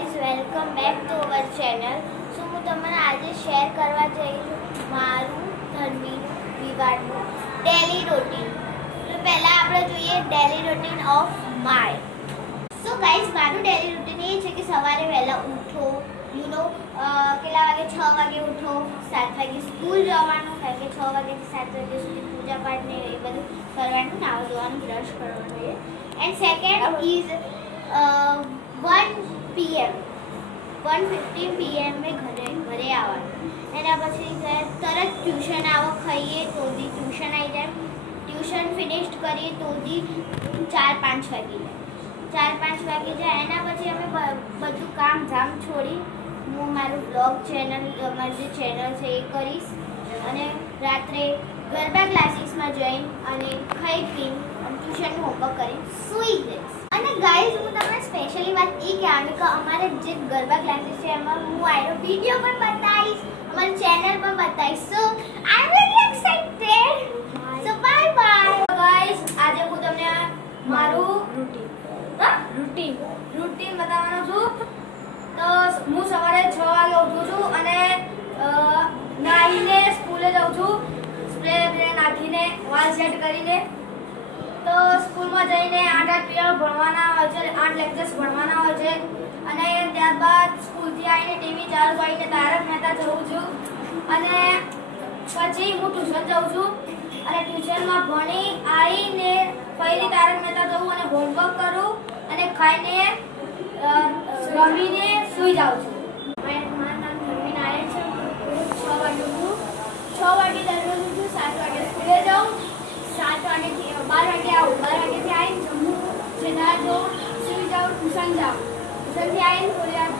Guys welcome back to our channel. So હું તમને આજે શેર કરવા જઈ છું મારું ધર્મીનું વિવાદનું ડેલી રૂટીન. તો પહેલાં આપણે જોઈએ daily routine of my. So guys મારું ડેલી રૂટીન એ છે કે સવારે વહેલા ઉઠો, કેટલા વાગે 6 વાગે ઉઠો, 7 વાગે સ્કૂલ જવાનું, કારણ કે 6 વાગ્યાથી 7 વાગ્યા સુધી પૂજા પાઠ ને એ બધું કરવાનું, નાવા ધોવાનું, બ્રશ કરવાનું છે. And second is 1 PM 1:15 PM में ઘરે આવવાનું. એના પછી તરત ટ્યુશન આવો, ખાઈએ તો દી ટ્યુશન આવી જાય, ટ્યુશન ફિનિશ કરીએ તો દી 4-5 વાગી જાય, 4-5 વાગી જાય. એના પછી અમે બધું કામ ધામ છોડી હું મારું બ્લોગ ચેનલ, અમારી જે ચેનલ છે એ કરીશ, અને રાત્રે ગરબા ક્લાસીસમાં જઈને અને ખાઈ પીને ટ્યુશનનું હોમવર્ક કરીને સૂઈ જઈશ. અને ગાઈઝ હું તમને સ્પેશિયલી વાત એ કહેવાની કે અમારે જે ગરબા ક્લાસીસ છે એમાં હું આનો વિડીયો પણ બતાવીશ, અમારી ચેનલ પણ બતાવીશ. So I am very excited. So bye bye guys. આજે હું તમને મારું રૂટીન બતાવવાનો છું. તો હું સવારે 6 વાગે ઉઠું છું અને નાહીને સ્કૂલે જાઉં છું, સ્પ્રે નાખીને વાળ સેટ કરીને. તો સ્કૂલમાં જઈને 8 પીરિયડ ભણવાના હોય છે, 8 લેક્ચર્સ ભણવાના હોય છે. અને ત્યારબાદ સ્કૂલથી આવીને ટીવી ચાલુ કરીને તારક મહેતા જોઉં છું. અને પછી હું ટ્યુશન જાઉં છું અને ટ્યુશનમાં ભણી આવીને પહેલી તારક મહેતા જોઉં અને હોમવર્ક કરું અને ખાઈને રમીને સૂઈ જાઉં છું. મારું નામ ધર્મીન આયર છે. હું 6 વાગે ઉઠું, 6 વાગે દરરોજ ઉઠું, 7 વાગે સ્કૂલે જાઉં, 7 વાગ્યાથી 12 વાગે આવું, 12 વાગ્યાથી આવીને જમું, જે ના જો સૂઈ જાઉં, ટ્યુશન જાઉં, ટ્યુશનથી આવીને થોડી વાર